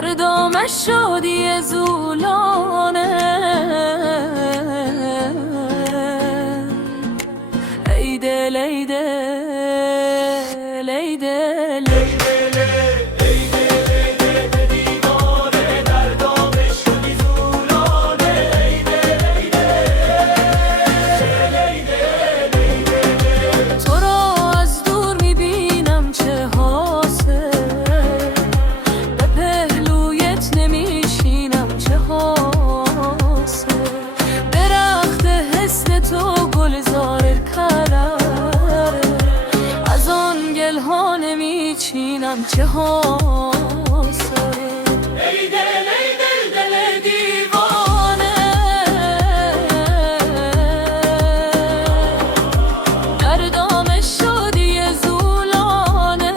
در دامش شادی زولانه. ای دل ای دل ای دل چینم چه حاصل. ای دل ای دل دل دیوانه، در دام شادی زولانه.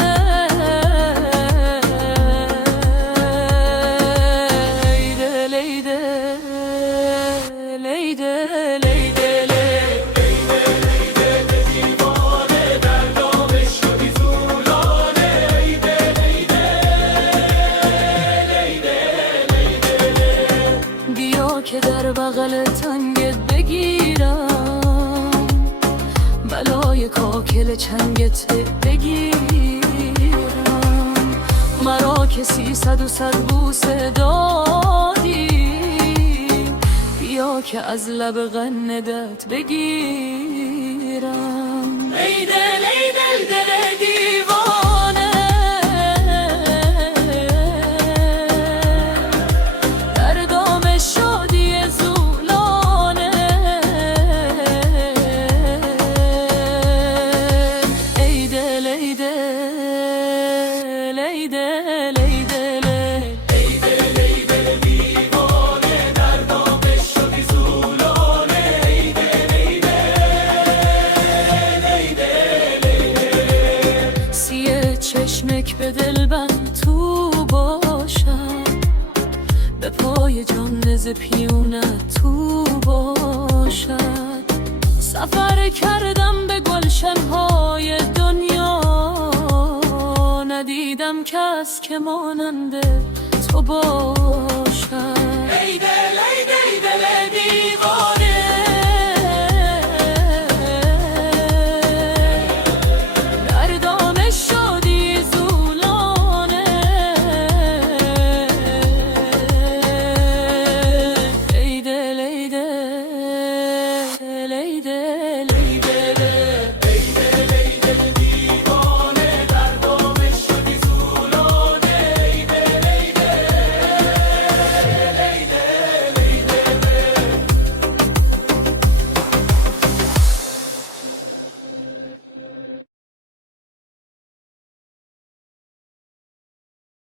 ای دل ای دل ای دل ای دل که در بغل تنگت بگیرم، بلای کاکل چنگت بگیرم. مرا که 300 و 100 بوسه دادی، بیا که از لب غندت بگیرم. ای دل ای دل دل دیوانه، چشمک به دلبند تو باشم، به پای جان ز پیونت تو باشد. سفر کردم به گلشنهای دنیا، ندیدم کس که مانند تو باشد. ای دل ای دل دل دیوانه،